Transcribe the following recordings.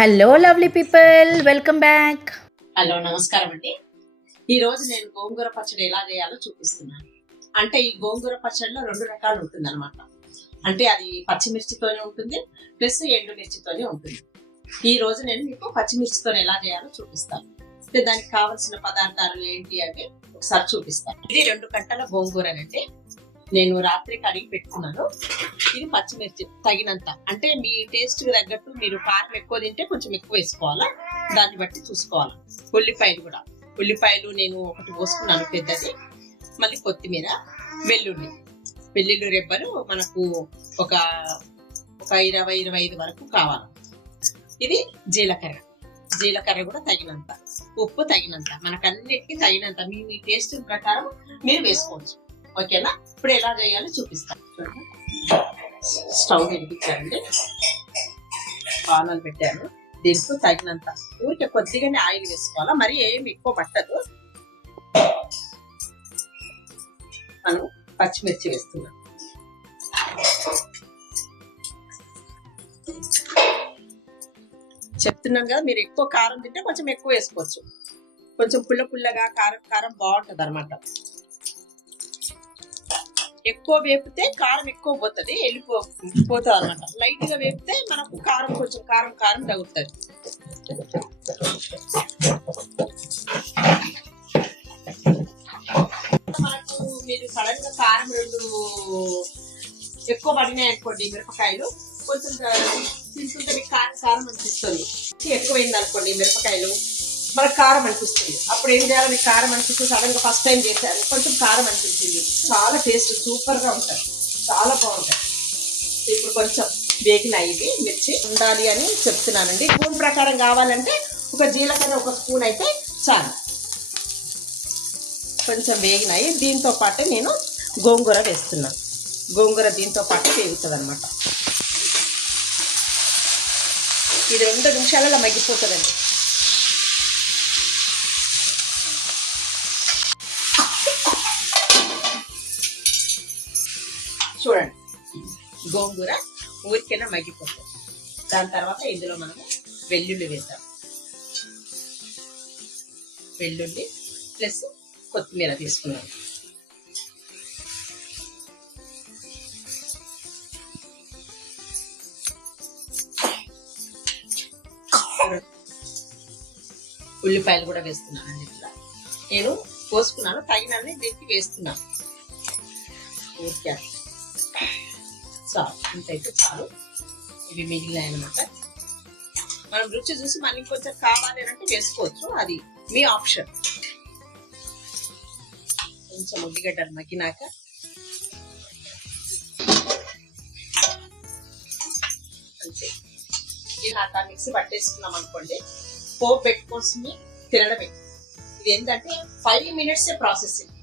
Hello lovely people, welcome back. Hello, నమస్కారం అండి. ఈ రోజు నేను గోంగూర పచ్చడి ఎలా చేయాలో చూపిస్తున్నాను. అంటే ఈ గోంగూర పచ్చడిలో 2 రకాలు ఉంటుంది అనమాట. అంటే అది పచ్చిమిర్చితోనే ఉంటుంది, ప్లస్ ఎండుమిర్చితోనే ఉంటుంది. ఈ రోజు నేను మీకు పచ్చిమిర్చితో ఎలా చేయాలో చూపిస్తాను. అంటే దానికి కావాల్సిన పదార్థాలు ఏంటి అంటే ఒకసారి చూపిస్తాను. ఇది 2 గంటల గోంగూర అంటే నేను రాత్రి కడిగి పెట్టుకున్నాను. ఇది పచ్చిమిర్చి తగినంత, అంటే మీ టేస్ట్ కి తగ్గట్టు మీరు కారం ఎక్కువ తింటే కొంచెం ఎక్కువ వేసుకోవాలా, దాన్ని బట్టి చూసుకోవాలి. ఉల్లిపాయలు నేను ఒకటి పోసుకున్నాను పెద్దది, మళ్ళీ కొత్తిమీర, వెల్లుల్లి రెబ్బలు మనకు ఒక 20-25 వరకు కావాలి. ఇది జీలకర్ర కూడా తగినంత, ఉప్పు తగినంత, మనకన్నిటికీ తగినంత మీ టేస్ట్ ప్రకారం మీరు వేసుకోవచ్చు. ఓకేనా? ఇప్పుడు ఎలా చేయాలో చూపిస్తాను. చూడండి, స్టవ్ వెలిగించండి, పానాలు పెట్టాను. దీనికి తగినంత ఊరికే కొద్దిగానే ఆయిల్ వేసుకోవాలా, మరి ఏమి ఎక్కువ పట్టదు. మనం పచ్చిమిర్చి వేస్తున్నాం. చెప్తున్నాను కదా, మీరు ఎక్కువ కారం తింటే కొంచెం ఎక్కువ వేసుకోవచ్చు. కొంచెం పుల్లగా కారం బాగుంటది అనమాట. ఎక్కువ వేపితే కారం ఎక్కువ పోతుంది, పోతుంది అనమాట. లైట్ గా వేపితే మనకు కొంచెం కారం తగ్గుతుంది. మనకు మీరు సడన్ గా కారం 2 ఎక్కువ పడినాయి అనుకోండి, మిరపకాయలు కొంచెం తింటుంటే మీకు కారం అనిపిస్తుంది. ఎక్కువైంది అనుకోండి మిరపకాయలు, మనకు కారం అనిపిస్తుంది. అప్పుడు ఏం చేయాలి? మీకు కారం అనిపిస్తుంది, సడన్ గా ఫస్ట్ టైం చేశారు, కొంచెం కారం అనిపించింది. చాలా టేస్ట్ సూపర్ గా ఉంటుంది, చాలా బాగుంటుంది. ఇప్పుడు కొంచెం వేగినాయి మిర్చి ఉండాలి అని చెప్తున్నానండి. స్పూన్ ప్రకారం కావాలంటే ఒక జీలకర్ర 1 స్పూన్ అయితే చాలు. కొంచెం వేగినాయి. దీంతో పాటు నేను గోంగూర వేస్తున్నాను. గోంగూర దీంతో పాటు వేగుతుంది అనమాట. ఇది 2 నిమిషాలలో మగ్గిపోతుందండి. చూడండి, గోంగూర ఊరికైనా మగ్గిపోతుంది. దాని తర్వాత ఇందులో మనము వెల్లుల్లి వేద్దాం. వెల్లుల్లి ప్లస్ కొత్తిమీర తీసుకున్నాం. ఉల్లిపాయలు కూడా వేస్తున్నానండి. ఇట్లా నేను కోసుకున్నాను, తగినన్ని దీనికి వేస్తున్నాను. ఓకే, చాలు, ఇంతైతే చాలు. ఇవి మిగిలినాయి అనమాట. మనం రుచి చూసి మనకి కొంచెం కావాలి అంటే వేసుకోవచ్చు, అది మీ ఆప్షన్. కొంచెం ఉల్లిగడ్డలు మగ్గినాక ఇలా మిక్సీ పట్టేసుకున్నాం అనుకోండి, పోపు పెట్టుకోసం తినడమే. ఇది ఏంటంటే 5 minutes ప్రాసెసింగ్.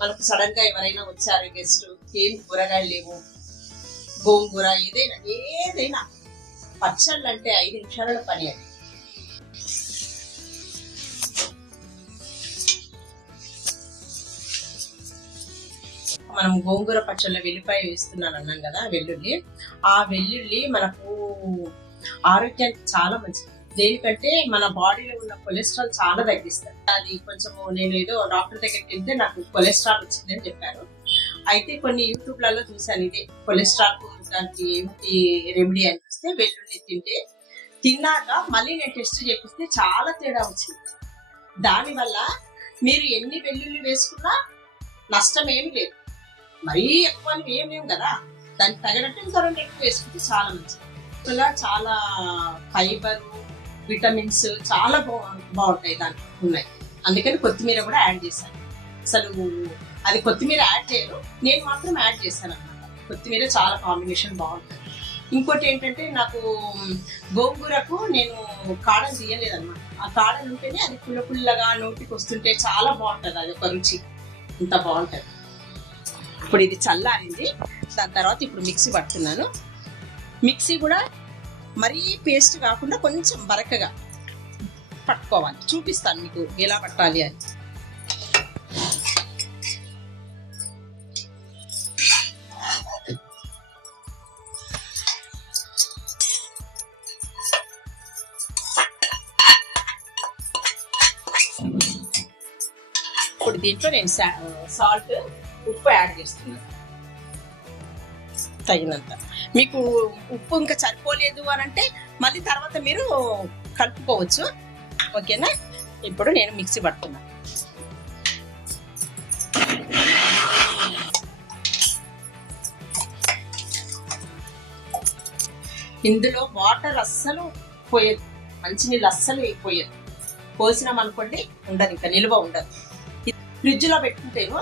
మనకు సడన్ గా ఎవరైనా వచ్చారు గెస్ట్, ఏం కూరగాయలు లేవు, గోంగూర ఏదైనా పచ్చళ్ళు అంటే 5 నిమిషాల పని. అది మనం గోంగూర పచ్చళ్ళ వెల్లిపాయ వేస్తున్నాను అన్నాం కదా, ఆ వెల్లుల్లి మనకు ఆరోగ్యానికి చాలా మంచిది. దేనికంటే మన బాడీలో ఉన్న కొలెస్ట్రాల్ చాలా తగ్గిస్తుంది. అది కొంచెం నేను ఏదో డాక్టర్ దగ్గరికి వెళ్తే నాకు కొలెస్ట్రాల్ వచ్చిందని చెప్పారు. అయితే కొన్ని యూట్యూబ్లలో చూసాను, ఇదే కొలెస్ట్రాల్ దానికి ఏమిటి రెమెడీ అనిపిస్తే వెల్లుల్లి తిన్నాక మళ్ళీ నేను టెస్ట్ చేపిస్తే చాలా తేడా వచ్చింది. దానివల్ల మీరు ఎన్ని వెల్లుల్లి వేసుకున్నా నష్టం ఏమి లేదు. మరీ ఎక్కువ ఏం లేవు కదా, దానికి తగినట్టు ఇంకా 2 ఎక్కువ వేసుకుంటే చాలా మంచిది. ఇలా చాలా ఫైబర్, విటమిన్స్ చాలా బాగుంటాయి దానికి ఉన్నాయి. అందుకని కొత్తిమీర కూడా యాడ్ చేశాను. అసలు అది కొత్తిమీర యాడ్ చేయరు, నేను మాత్రం యాడ్ చేశాను అనమాట. కొత్తిమీర చాలా కాంబినేషన్ బాగుంటుంది. ఇంకోటి ఏంటంటే, నాకు గోంగూరకు నేను కాడలు తీయలేదన్నమాట. ఆ కాడలు ఉంటేనే అది పుల్లగా నోటికి వస్తుంటే చాలా బాగుంటుంది, అది ఒక రుచి, ఇంత బాగుంటుంది. ఇప్పుడు ఇది చల్లారింది. దాని తర్వాత ఇప్పుడు మిక్సీ పడుతున్నాను. మిక్సీ కూడా మరీ పేస్ట్ కాకుండా కొంచెం బరకగా పట్టుకోవాలి. చూపిస్తాను మీకు ఎలా పట్టాలి అని. ఇప్పుడు దీంట్లో నేను సాల్ట్, ఉప్పు యాడ్ చేస్తున్నాను తగినంత. మీకు ఉప్పు ఇంకా సరిపోలేదు అని అంటే మళ్ళీ తర్వాత మీరు కలుపుకోవచ్చు. ఓకేనా? ఇప్పుడు నేను మిక్సీ పడుతున్నా. ఇందులో వాటర్ అస్సలు పోయదు, మంచినీళ్ళు అస్సలు పోయదు. పోసినాం అనుకోండి ఉండదు, ఇంకా నిల్వ ఉండదు. ఫ్రిడ్జ్ లో పెట్టుకుంటేను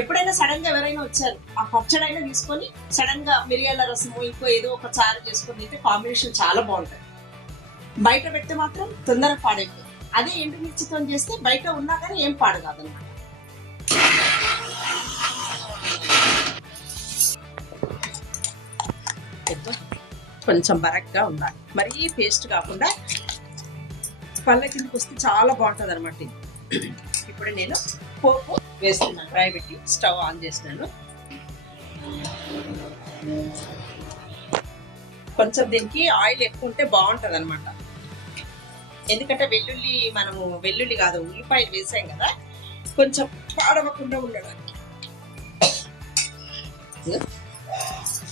ఎప్పుడైనా సడన్ గా ఎవరైనా వచ్చారు ఆ పచ్చడి అయినా తీసుకొని సడన్ గా మిరియాల రసము ఇంకో ఏదో ఒక చారు చేసుకొని తింటే కాంబినేషన్ చాలా బాగుంటుంది. బయట పెడితే మాత్రం తొందరగా పాడైపోతుంది. అదే ఎండుమిర్చితో చేస్తే బయట ఉన్నా కానీ ఏం పాడు కాదన్నమాట. కొంచెం బరక్గా ఉండాలి, మరీ పేస్ట్ కాకుండా పళ్ళ కిందకి వస్తే చాలా బాగుంటుంది అనమాట. ఇప్పుడు నేను పోపు వేస్తున్నాను. రాయి పెట్టి స్టవ్ ఆన్ చేసినాను. కొంచెం దీనికి ఆయిల్ ఎక్కువ ఉంటే బాగుంటుంది అనమాట. ఎందుకంటే వెల్లుల్లి కాదు ఉల్లిపాయలు వేసాం కదా, కొంచెం పాడవకుండా ఉండడానికి.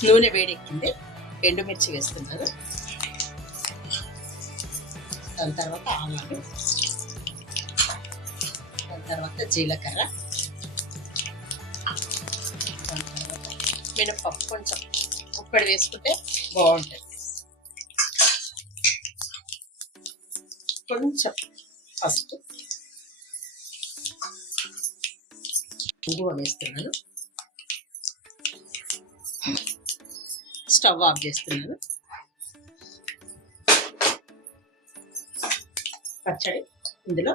నూనె వేడెక్కింది, ఎండుమిర్చి వేస్తున్నాను. దాని తర్వాత ఆవాలు, దాని తర్వాత జీలకర్ర, దాని తర్వాత మినపప్పు కొంచెం ఉప్పడి వేసుకుంటే బాగుంటుంది. కొంచెం ఫస్ట్ ఇంగువ వేస్తున్నాను. స్టవ్ ఆఫ్ చేస్తున్నాను. పచ్చడి ఇందులో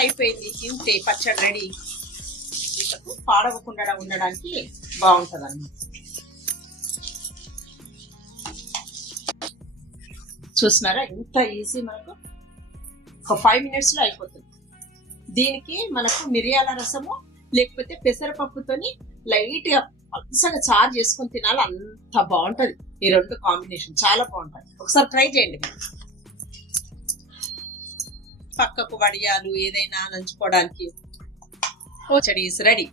అయిపోయింది. ఇంతే, పచ్చడి రెడీ. పాడవకుండా ఉండడానికి బాగుంటుంది అన్నమాట. చూస్తున్నారా ఎంత ఈజీ, మనకు ఒక 5 minutes లో అయిపోతుంది. దీనికి మనకు మిరియాల రసము లేకపోతే పెసరపప్పుతోని లైట్ గా పలుసగా చారు చేసుకొని తినాలి, అంత బాగుంటది. ఈ రెండు కాంబినేషన్ చాలా బాగుంటది, ఒకసారి ట్రై చేయండి. పక్కకు వడియాలు ఏదైనా నంచుకోవడానికి పచ్చడి ఈస్ రెడీ.